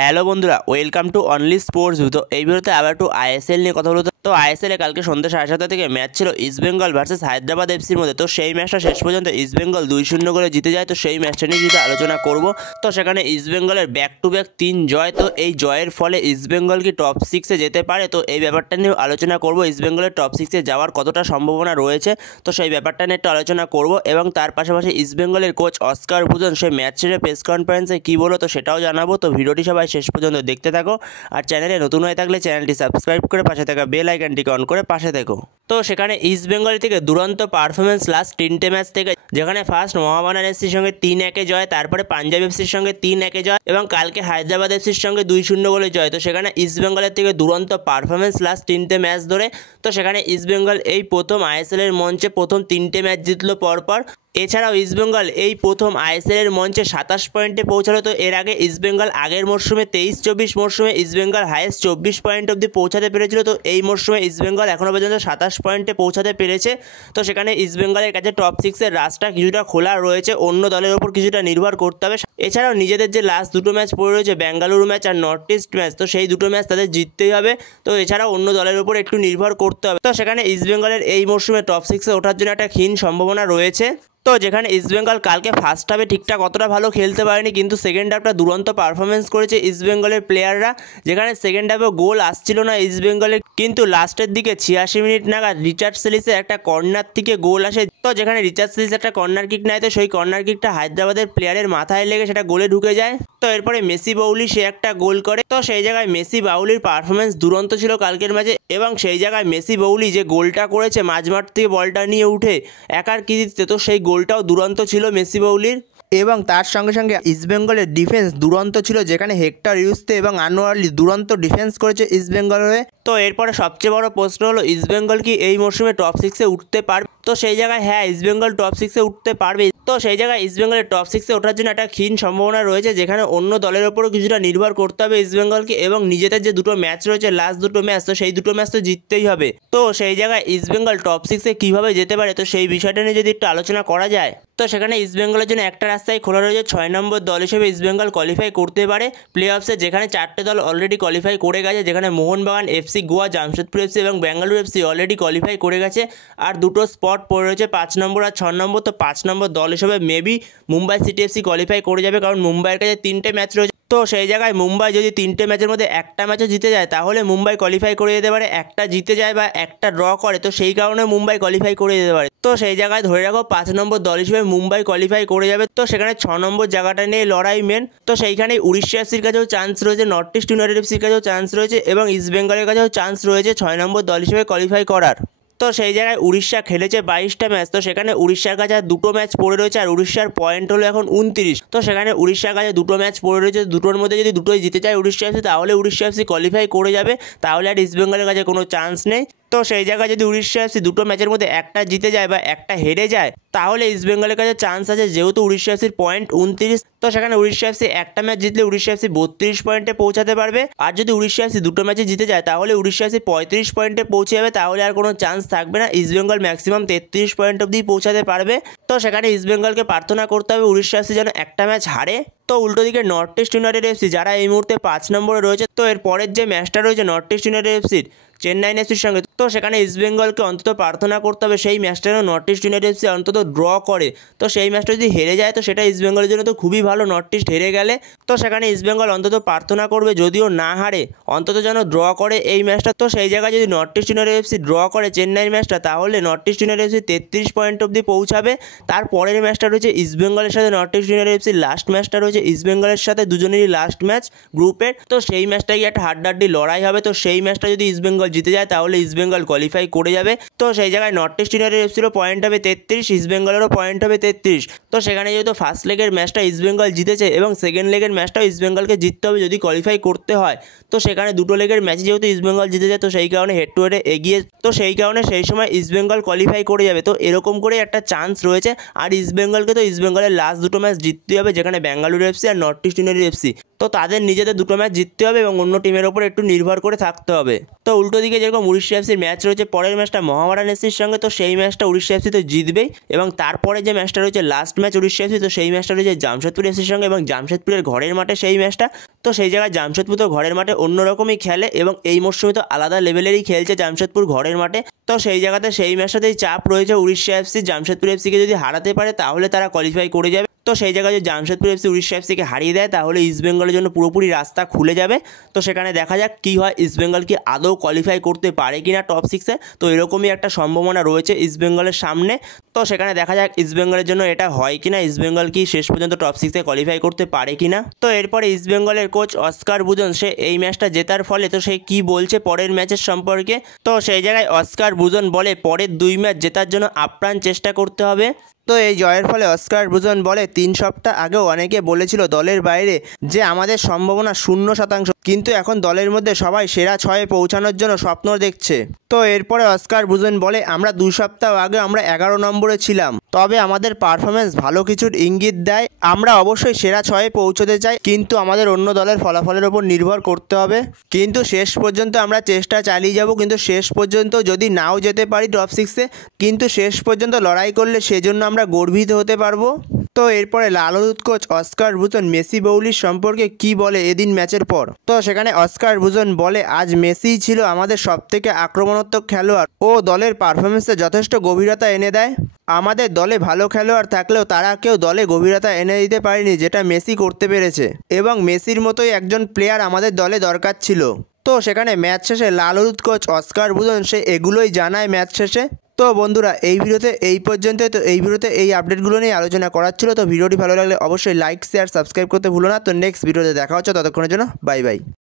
Hello বন্ধুরা, welcome to only sports. তো এই ভিডিওতে আবার একটু আইএসএল নিয়ে কথা বলতে। তো আইএসএল এ কালকে সন্ধ্যা 7:30 থেকে ম্যাচ ছিল ইস্টবেঙ্গল ভার্সেস হায়দ্রাবাদ এফসির মধ্যে। তো সেই ম্যাচটা শেষ পর্যন্ত ইস্টবেঙ্গল 2-0 করে জিতে যায়। তো সেই ম্যাচটা নিয়ে যদি আলোচনা করব, তো সেখানে ইস্টবেঙ্গলের ব্যাক টু ব্যাক 3 জয়। তো এই জয়ের ফলে ইস্টবেঙ্গল কি টপ 6-এ যেতে পারে? তো এই ব্যাপারটা নিয়ে আলোচনা করব। ইস্টবেঙ্গলের টপ 6-এ যাওয়ার কতটা সম্ভাবনা রয়েছে, তো সেই ব্যাপারটা নিয়ে একটু আলোচনা করব। এবং তার পাশাপাশি ইস্টবেঙ্গলের কোচ অস্কার বুজন সেই ম্যাচ শেষে প্রেস কনফারেন্সে কী বলো, তো সেটাও জানাবো। তো ভিডিওটি সবাই শেষ পর্যন্ত দেখতে থাকো। আর চ্যানেলে নতুন হয়ে থাকলে চ্যানেলটি সাবস্ক্রাইব করে পাশে থাকা বেল আইকনটিকে অন করে পাশে থেকো। তো সেখানে ইস্টবেঙ্গল থেকে দুরন্ত পারফরমেন্স লাস্ট 3টে ম্যাচ থেকে, যেখানে ফার্স্ট মোহামেডান এফসির সঙ্গে 3-1 জয়, তারপরে পাঞ্জাব এফসির সঙ্গে 3-1 জয় এবং কালকে হায়দ্রাবাদ এফসির সঙ্গে 2-0 গোলে জয়। তো সেখানে ইস্টবেঙ্গলের থেকে দুরন্ত পারফরমেন্স লাস্ট 3টে ম্যাচ ধরে। তো সেখানে ইস্টবেঙ্গল এই প্রথম আইএসএল এর মঞ্চে প্রথম 3টে ম্যাচ জিতলো পরপর। এছাড়াও ইস্টবেঙ্গল এই প্রথম আইএসএল এর মঞ্চে 27 পয়েন্টে পৌঁছালো। তো এর আগে ইস্টবেঙ্গল আগের মরশুমে 23-24 মরশুমে ইস্টবেঙ্গল হাইয়েস্ট 24 পয়েন্ট অবধি পৌঁছাতে পেরেছিল। তো এই মরশুমে ইস্টবেঙ্গল এখনও পর্যন্ত 27 পয়েন্টে পৌঁছাতে পেরেছে। তো সেখানে ইস্টবেঙ্গলের কাছে টপ 6-এর রাস্তা কিছুটা খোলা রয়েছে, অন্য দলের ওপর কিছুটা নির্ভর করতে হবে। এছাড়াও নিজেদের যে লাস্ট দুটো ম্যাচ পড়ে রয়েছে, বেঙ্গালুরু ম্যাচ আর নর্থ ইস্ট ম্যাচ, তো সেই দুটো ম্যাচ তাদের জিততেই হবে। তো এছাড়াও অন্য দলের ওপর একটু নির্ভর করতে হবে। তো সেখানে ইস্টবেঙ্গলের এই মরশুমে টপ 6-এ ওঠার জন্য একটা ক্ষীণ সম্ভাবনা রয়েছে। তো যেখানে ইস্টবেঙ্গল কালকে ফার্স্ট হাফে ঠিকঠাক অতটা ভালো খেলতে পারেনি, কিন্তু সেকেন্ড হাফটা দুরন্ত পারফরমেন্স করেছে ইস্টবেঙ্গলের প্লেয়াররা। যেখানে সেকেন্ড হাফে গোল আসছিল না ইস্টবেঙ্গলের, কিন্তু লাস্টের দিকে 86 মিনিট নাগাদ রিচার্ড সেলিসের একটা কর্নার থেকে গোল আসে। তো যেখানে রিচার্ড সেলিস একটা কর্নার কিক নেয়, তো সেই কর্নার কিকটা হায়দ্রাবাদের প্লেয়ারের মাথায় লেগে সেটা গোলে ঢুকে যায়। তো এরপরে মেসি বাউলি সে একটা গোল করে। তো সেই জায়গায় মেসি বাউলির পারফরমেন্স দুরন্ত ছিল কালকের ম্যাচে, এবং সেই জায়গায় মেসি বাউলি যে গোলটা করেছে মাঝমাঠ থেকে বলটা নিয়ে উঠে একার কৃতিত্বে, তো সেই গোলটাও দুরন্ত ছিল মেসি বাউলির। এবং তার সঙ্গে সঙ্গে ইস্টবেঙ্গলের ডিফেন্স দুরন্ত ছিল, যেখানে হেক্টর ইউস্তে এবং আনোয়ারলি দুরন্ত ডিফেন্স করেছে ইস্টবেঙ্গল হয়ে। তো এরপরে সবচেয়ে বড় প্রশ্ন হলো, ইস্টবেঙ্গল কি এই মরশুমে টপ 6-এ উঠতে পারবে? তো সেই জায়গায় হ্যাঁ, ইস্টবেঙ্গল টপ 6-এ উঠতে পারবে। তো সেই জায়গায় ইস্টবেঙ্গলের টপ 6-এ ওঠার জন্য একটা ক্ষীণ সম্ভাবনা রয়েছে, যেখানে অন্য দলের ওপরও কিছুটা নির্ভর করতে হবে ইস্টবেঙ্গলকে, এবং নিজেদের যে দুটো ম্যাচ রয়েছে লাস্ট দুটো ম্যাচ, তো সেই দুটো ম্যাচ তো জিততেই হবে। তো সেই জায়গায় ইস্টবেঙ্গল টপ 6-এ কীভাবে যেতে পারে, তো সেই বিষয়টা নিয়ে যদি একটু আলোচনা করা যায়, তো সেখানে ইস্টবেঙ্গলের জন্য একটা রাস্তায় খোলা রয়েছে। 6 নম্বর দল হিসেবে ইস্টবেঙ্গল কোয়ালিফাই করতে পারে প্লে অফসে, যেখানে 4টে দল অলরেডি কোয়ালিফাই করে গেছে। যেখানে মোহনবাগান এফসি, গোয়া, জামশেদপুর এফসি এবং বেঙ্গালুরু এফসি অলরেডি কোয়ালিফাই করে গেছে। আর দুটো স্পট পড়ে রয়েছে 5 নম্বর আর 6 নম্বর। তো 5 নম্বর দল হিসেবে maybe Mumbai city FC qualify করে যাবে, কারণ মুম্বাইয়ের কাছে 3টে ম্যাচ রয়েছে। তো সেই জায়গায় মুম্বাই যদি 3টে ম্যাচের মধ্যে একটা ম্যাচও জিতে যায়, তাহলে মুম্বাই কোয়ালিফাই করে যেতে পারে। একটা জিতে যায় বা একটা ড্র করে, তো সেই কারণে মুম্বাই কোয়ালিফাই করে যেতে পারে। তো সেই জায়গায় ধরে রাখো 5 নম্বর দল হিসেবে মুম্বাই কোয়ালিফাই করে যাবে। তো সেখানে 6 নম্বর জায়গাটা নিয়ে লড়াই মেন। তো সেইখানে উড়িষ্যা এফসির কাছেও চান্স রয়েছে, নর্থ ইস্ট ইউনাইটেড এফসির কাছেও চান্স রয়েছে, এবং ইস্টবেঙ্গলের কাছেও চান্স রয়েছে 6 নম্বর দল হিসেবে কোয়ালিফাই করার। তো সেই জায়গায় উড়িষ্যা খেলেছে 22টা ম্যাচ। তো সেখানে উড়িষ্যার কাছে আর দুটো ম্যাচ পড়ে রয়েছে, আর উড়িষ্যার পয়েন্ট হলো এখন 29। তো সেখানে উড়িষ্যার কাছে দুটো ম্যাচ পড়ে রয়েছে, দুটোর মধ্যে যদি দুটোই জিতে যায় উড়িষ্যা এফসি, তাহলে উড়িষ্যা এফসি কোয়ালিফাই করে যাবে। তাহলে আর ইস্টবেঙ্গলের কাছে কোনো চান্স নেই। তো সেই জায়গায় যদি উড়িষ্যা এফসি দুটো ম্যাচের মধ্যে একটা জিতে যায় বা একটা হেরে যায়, তাহলে ইস্টবেঙ্গলের কাছে চান্স আছে, যেহেতু উড়িষ্যা এফসির পয়েন্ট 29। তো সেখানে উড়িষ্যা এফসি একটা ম্যাচ জিতলে উড়িষ্যা এফসি 32 পয়েন্টে পৌঁছাতে পারবে। আর যদি উড়িষ্যা এফসি দুটো ম্যাচে জিতে যায়, তাহলে উড়িষ্যা এফসি 35 পয়েন্টে পৌঁছে যাবে। তাহলে আর কোনো চান্স থাকবে না, ইস্টবেঙ্গল ম্যাক্সিমাম 33 পয়েন্ট অবধি পৌঁছাতে পারবে। তো সেখানে ইস্টবেঙ্গলকে প্রার্থনা করতে হবে উড়িষ্যা এফসি যেন একটা ম্যাচ হারে। তো উল্টো দিকে নর্থ ইস্ট ইউনাইটেড এফসি, যারা এই মুহূর্তে 5 নম্বরে রয়েছে, তো এর পরের যে ম্যাচটা রয়েছে নর্থ ইস্ট ইউনাইটেড এফসির চেন্নাই এফসির সঙ্গে, তো সেখানে ইস্টবেঙ্গলকে অন্তত প্রার্থনা করতে হবে সেই ম্যাচটা যেন নর্থ ইস্ট ইউনাইটেড এফসি অন্তত ড্র করে। তো সেই ম্যাচটা যদি হেরে যায়, তো সেটা ইস্টবেঙ্গলের জন্য তো খুবই ভালো, নর্থ ইস্ট হেরে গেলে। তো সেখানে ইস্টবেঙ্গল অন্তত প্রার্থনা করবে যদিও না হারে, অন্তত যেন ড্র করে এই ম্যাচটা। তো সেই জায়গায় যদি north east United FC draw করে চেন্নাইয়ের ম্যাচটা, তাহলে north east United FC 33 point অবধি পৌঁছাবে। তার পরের ম্যাচটা রয়েছে ইস্টবেঙ্গলের সাথে নর্থ ইস্ট ইউনাইটেড এফসির লাস্ট ম্যাচটা রয়েছে ইস্টবেঙ্গলের সাথে, দুজনেরই লাস্ট ম্যাচ গ্রুপের। তো সেই ম্যাচটাই একটা হাড্ডাহাড্ডি লড়াই হবে। তো সেই ম্যাচটা যদি ইস্টবেঙ্গল জিতে যায়, তাহলে ইস্টবেঙ্গল কোয়ালিফাই করে যাবে। তো সেই জায়গায় নর্থ ইস্ট ইউনাইটেড এফসিরও পয়েন্ট হবে 33, ইস্টবেঙ্গলেরও পয়েন্ট হবে 33। তো সেখানে যেহেতু ফার্স্ট লেগের ম্যাচটা ইস্টবেঙ্গল জিতেছে, এবং সেকেন্ড লেগের ম্যাচটাও ইস্টবেঙ্গলকে জিততে হবে যদি কোয়ালিফাই করতে হয়। তো সেখানে দুটো লেগের ম্যাচে যেহেতু ইস্টবেঙ্গল জিতে যায়, তো সেই কারণে হেড টু হেডে এগিয়ে, তো সেই কারণে সেই সময় ইস্টবেঙ্গল কোয়ালিফাই করে যাবে। তো এরকম করে একটা চান্স রয়েছে। আর ইস্টবেঙ্গলকে তো ইস্টবেঙ্গলের লাস্ট দুটো ম্যাচ জিততে হবে, যেখানে বেঙ্গালুরু এফসি আর নর্থ ইস্ট ইউনাইটেড এফসি। তো তাদের নিজেদের দুটো ম্যাচ জিততে হবে এবং অন্য টিমের ওপর একটু নির্ভর করে থাকতে হবে। তো উল্টো দিকে যেরকম উড়িষ্যা এফসির ম্যাচ রয়েছে পরের ম্যাচটা মোহামেডান এফসির সঙ্গে, তো সেই ম্যাচটা উড়িষ্যা এফসি তো জিতবেই এবং তারপরে যে ম্যাচটা রয়েছে লাস্ট ম্যাচ উড়িষ্যা এফসি, তো সেই ম্যাচটা রয়েছে জামশেদপুর এফসির সঙ্গে এবং জামশেদপুরের ঘরের মাঠে সেই ম্যাচটা। তো সেই জায়গায় জামশেদপুর তো ঘরের মাঠে অন্যরকমই খেলে এবং এই মরশুমে তো আলাদা লেভেলেরই খেলছে জামশেদপুর ঘরের মাঠে। তো সেই জায়গাতে সেই ম্যাচটাতেই চাপ রয়েছে উড়িষ্যা এফসি। জামশেদপুর এফসিকে যদি হারাতে পারে তাহলে তারা কোয়ালিফাই করে যাবে। তো সেই জায়গায় যদি জামশেদপুর এফসি উড়িষ্যা এফসিকে হারিয়ে দেয় তাহলে ইস্টবেঙ্গলের জন্য পুরোপুরি রাস্তা খুলে যাবে। তো সেখানে দেখা যাক কী হয়, ইস্টবেঙ্গল কি আদৌ কোয়ালিফাই করতে পারে কিনা টপ 6-এ। তো এরকমই একটা সম্ভাবনা রয়েছে ইস্টবেঙ্গলের সামনে। তো সেখানে দেখা যাক ইস্টবেঙ্গলের জন্য এটা হয় কিনা, ইস্টবেঙ্গল কি শেষ পর্যন্ত টপ 6-এ কোয়ালিফাই করতে পারে কিনা। তো এরপরে ইস্টবেঙ্গলের কোচ অস্কার বুজন সে এই ম্যাচটা জেতার ফলে তো সে কি বলছে পরের ম্যাচের সম্পর্কে। তো সেই জায়গায় অস্কার বুজন বলে পরের 2 ম্যাচ জেতার জন্য আপ্রাণ চেষ্টা করতে হবে। তো এই জয়ের ফলে অস্কার বুজন বলে 3 সপ্তাহ আগেও অনেকে বলেছিল দলের বাইরে যে আমাদের সম্ভাবনা 0%, কিন্তু এখন দলের মধ্যে সবাই সেরা 6-এ পৌঁছানোর জন্য স্বপ্ন দেখছে। তো এরপরে অস্কার বুজন বলে আমরা 2 সপ্তাহ আগে আমরা 11 নম্বরে ছিলাম, তবে আমাদের পারফরমেন্স ভালো কিছুর ইঙ্গিত দেয়। আমরা অবশ্যই সেরা 6-এ পৌঁছতে চাই, কিন্তু আমাদের অন্য দলের ফলাফলের ওপর নির্ভর করতে হবে। কিন্তু শেষ পর্যন্ত আমরা চেষ্টা চালিয়ে যাব, কিন্তু শেষ পর্যন্ত যদি নাও যেতে পারি টপ 6-এ, কিন্তু শেষ পর্যন্ত লড়াই করলে সেজন্য আমরা গর্বিত হতে পারবো। তো এরপরে লাল হলুদ কোচ অস্কার বুজন মেসি বৌলির সম্পর্কে কি বলে এদিন ম্যাচের পর। তো সেখানে অস্কার বুজন বলে আজ মেসিই ছিল আমাদের সবথেকে আক্রমণাত্মক খেলোয়াড়, ও দলের পারফরমেন্সে যথেষ্ট গভীরতা এনে দেয়। আমাদের দলে ভালো খেলোয়াড় থাকলেও তারা কেউ দলে গভীরতা এনে দিতে পারেনি যেটা মেসি করতে পেরেছে, এবং মেসির মতোই একজন প্লেয়ার আমাদের দলে দরকার ছিল। তো সেখানে ম্যাচ শেষে লাল হলুদ কোচ অস্কার বুজন সে এগুলোই জানায় ম্যাচ শেষে। তো বন্ধুরা এই ভিডিওতে এই পর্যন্তই। তো এই ভিডিওতে এই আপডেটগুলো নিয়ে আলোচনা করার ছিল। তো ভিডিওটি ভালো লাগলে অবশ্যই লাইক শেয়ার সাবস্ক্রাইব করতে ভুলো না। তো নেক্সট ভিডিওতে দেখা হচ্ছে, ততক্ষণের জন্য বাই বাই।